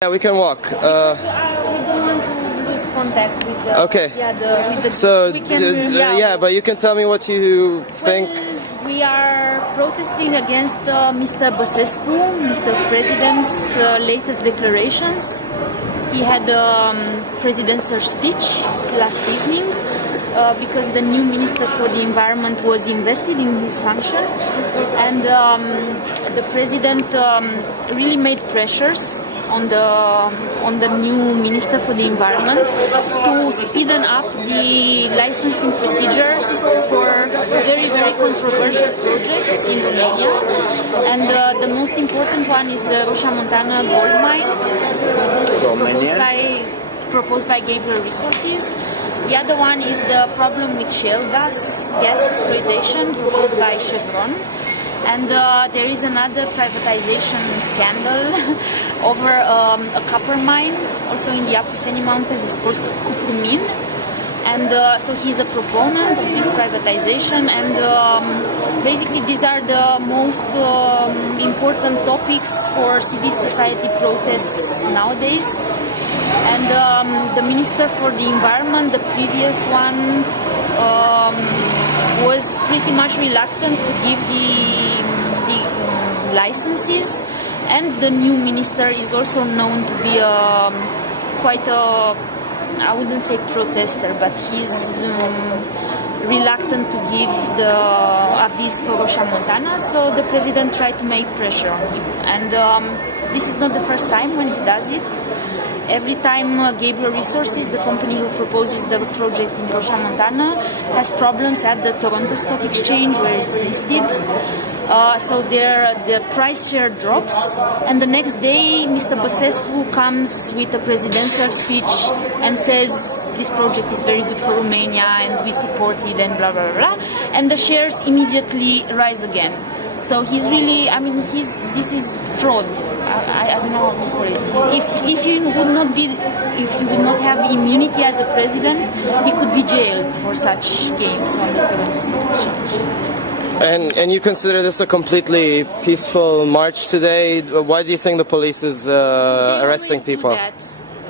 Yeah, we can walk. We don't want to lose contact with the... Okay. Yeah, with the So, we can, yeah, but you can tell me what you think. Well, we are protesting against Mr. Basescu, Mr. President's latest declarations. He had a presidential speech last evening because the new Minister for the Environment was invested in his function. And the President really made pressures on the new Minister for the Environment to speeden up the licensing procedures for very, very controversial projects in Romania. And the most important one is the Rosia Montana gold mine proposed by Gabriel Resources. The other one is the problem with shale gas exploitation proposed by Chevron. And there is another privatization scandal over a copper mine, also in the Apuseni Mountains. It's called Cuprumine. And so he's a proponent of this privatization. And basically these are the most important topics for civil society protests nowadays. And the Minister for the Environment, the previous one, was pretty much reluctant to give the licenses, and the new minister is also known to be quite a, I wouldn't say protester, but he's reluctant to give the avis for Rosia Montana, so the president tried to make pressure on him. And this is not the first time when he does it. Every time Gabriel Resources, the company who proposes the project in Rosia Montana, has problems at the Toronto Stock Exchange where it's listed. So the price share drops, and the next day Mr. Basescu comes with a presidential speech and says this project is very good for Romania and we support it and blah blah blah, and the shares immediately rise again. So he's really, I mean, this is fraud. I don't know how to call it. If he would not have immunity as a president, he could be jailed for such games on the Toronto Stock Exchange. And you consider this a completely peaceful march today? Why do you think the police is arresting people?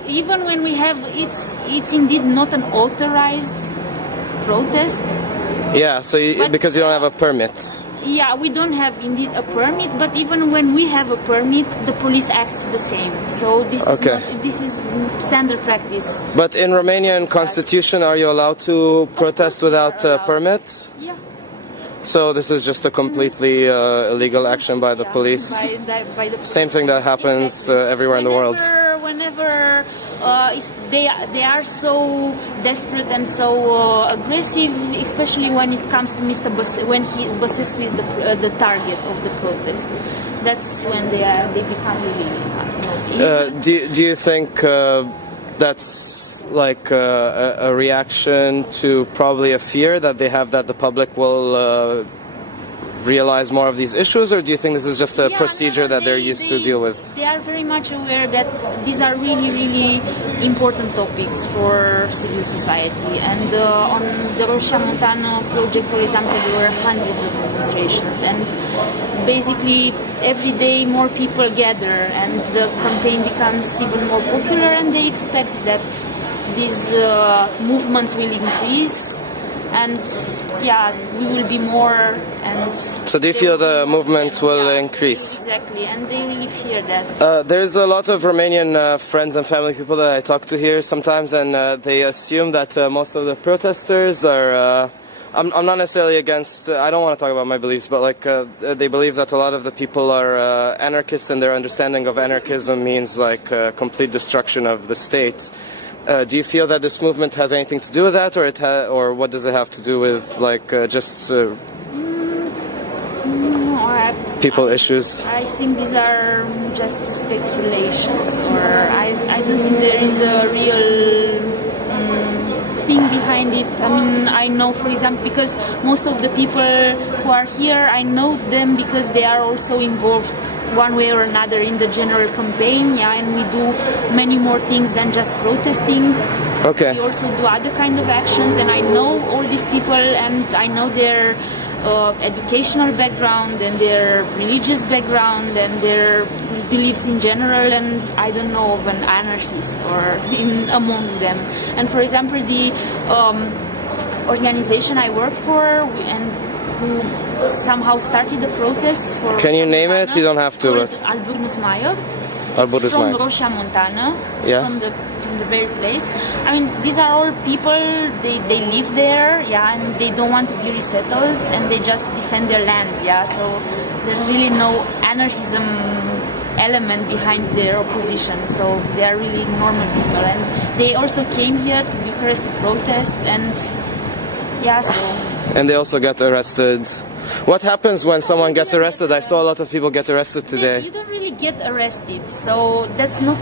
Even when we have, it's indeed not an authorized protest. Yeah, so because you don't have a permit. Yeah, we don't have indeed a permit, but even when we have a permit, the police acts the same. So this is standard practice. But in Romanian constitution, are you allowed to protest without a permit? Yeah. So this is just a completely illegal action by the police. By the Same thing that happens everywhere in the world. Whenever they are so desperate and so aggressive, especially when it comes to Mr. Basescu is the target of the protest. That's when they become really. Do you think that's like a reaction to probably a fear that they have that the public will realize more of these issues, or do you think this is just a procedure that they're used to deal with? They are very much aware that these are really, really important topics for civil society. And on the Rosia Montana project, for example, there were hundreds of demonstrations. And basically, every day more people gather, and the campaign becomes even more popular, and they expect that these movements will increase. And yeah, we will be more. And so do you feel the movement will increase? Exactly, and they really fear that. There's a lot of Romanian friends and family people that I talk to here sometimes, and they assume that most of the protesters are... I'm not necessarily against... I don't want to talk about my beliefs, but like they believe that a lot of the people are anarchists, and their understanding of anarchism means like complete destruction of the state. Do you feel that this movement has anything to do with that, or what does it have to do with like just people issues? I think these are just speculations, or I don't think there is a real thing behind it. I mean, I know, for example, because most of the people who are here, I know them because they are also involved one way or another in the general campaign, yeah, and we do many more things than just protesting. Okay. We also do other kind of actions, and I know all these people, and I know their educational background and their religious background and their beliefs in general, and I don't know of an anarchist or amongst them. And for example, the organization I work for and who somehow started the protests for... Can you name it? You don't have to. But... It's from Rosia Montana. Yeah. From the very place. I mean, these are all people, they live there, yeah, and they don't want to be resettled, and they just defend their lands, yeah, so there's really no anarchism element behind their opposition, so they are really normal people, and they also came here to Bucharest to protest, and yeah, so... And they also got arrested. What happens when someone gets arrested? I saw a lot of people get arrested today. You don't really get arrested, so that's not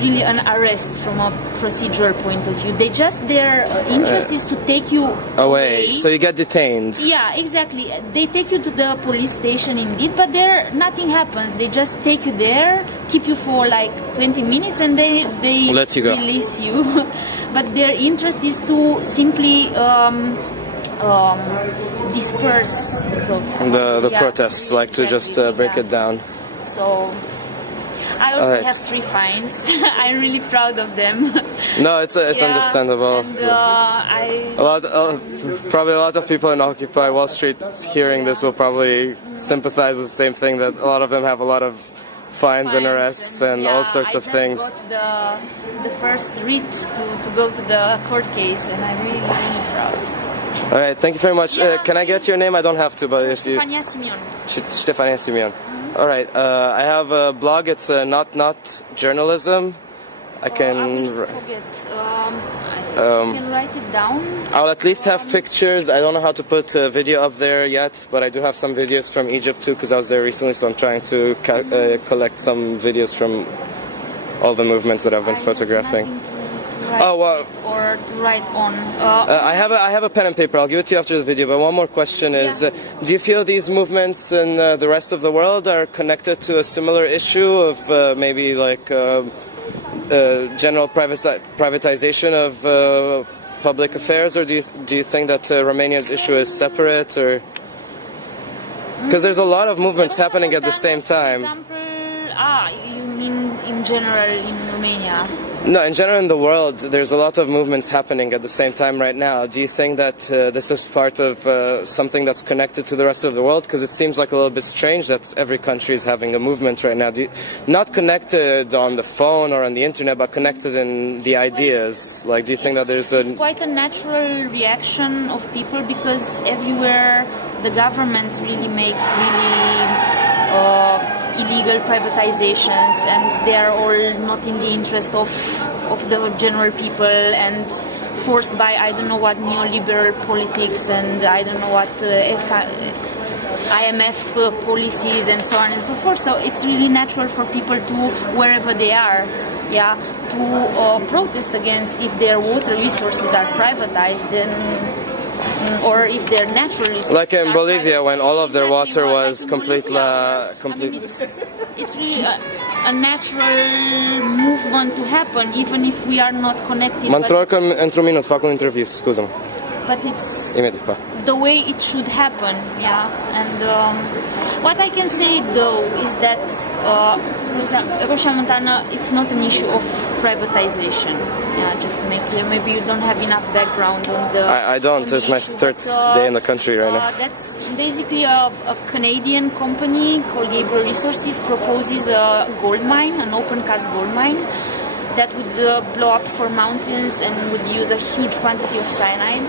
really an arrest from a procedural point of view. Their interest is to take you away. So you get detained. Yeah, exactly. They take you to the police station indeed, but there nothing happens. They just take you there, keep you for like 20 minutes, and they let you go. Release you. But their interest is to simply disperse the protests, like to just break it down. So I also have 3 fines. I'm really proud of them. No, it's understandable. And, probably a lot of people in Occupy Wall Street hearing this will probably sympathize with the same thing, that a lot of them have a lot of fines and arrests and all sorts of things. I got the first writ to go to the court case, and I'm really, really proud. All right, thank you very much. Can I get your name? I don't have to, but if you... Stefania Simion. Stefania Simion. All right, I have a blog. It's not journalism. I can forget. I can write it down. I'll at least have pictures. I don't know how to put a video up there yet, but I do have some videos from Egypt too, because I was there recently, so I'm trying to collect some videos from all the movements that I've been photographing. Or to write on. I have a pen and paper. I'll give it to you after the video. But one more question is: do you feel these movements in the rest of the world are connected to a similar issue of maybe like general privatization of public affairs, or do you think that Romania's issue is separate, or because there's a lot of movements happening at the same time? For example, you mean in general in Romania? No, in general in the world, there's a lot of movements happening at the same time right now. Do you think that this is part of something that's connected to the rest of the world? Because it seems like a little bit strange that every country is having a movement right now. Not connected on the phone or on the internet, but connected in the ideas. Like, do you think that there's It's quite a natural reaction of people, because everywhere the governments really make illegal privatizations, and they are all not in the interest of the general people, and forced by I don't know what neoliberal politics, and I don't know what IMF policies and so on and so forth. So it's really natural for people to, wherever they are, to protest against if their water resources are privatized, then or if their natural resources. Like in Bolivia, when all of their water was completely. It's really a natural movement to happen, even if we are not connected. Mă întorc într-un minut, fac un interviu, scuză-mă. But it's Imediat, the way it should happen, yeah. And what I can say though is that Rosia Montana, it's not an issue of privatization. Yeah, just to make clear. Maybe you don't have enough background on the. I don't. It's my third day in the country right now. That's basically a Canadian company called Gabriel Resources proposes a gold mine, an open-cast gold mine, that would blow up 4 mountains and would use a huge quantity of cyanide.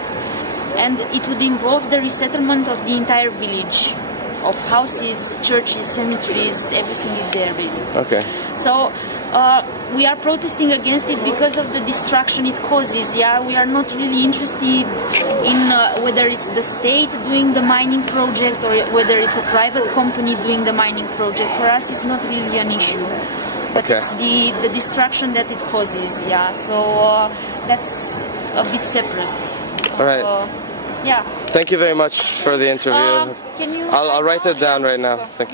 And it would involve the resettlement of the entire village, of houses, churches, cemeteries, everything is there basically. Okay. So we are protesting against it because of the destruction it causes. Yeah, we are not really interested in whether it's the state doing the mining project or whether it's a private company doing the mining project. For us, it's not really an issue. But it's the destruction that it causes. Yeah, so that's a bit separate. All right. Yeah. Thank you very much for the interview. Can you? I'll write it down right now. Thank you.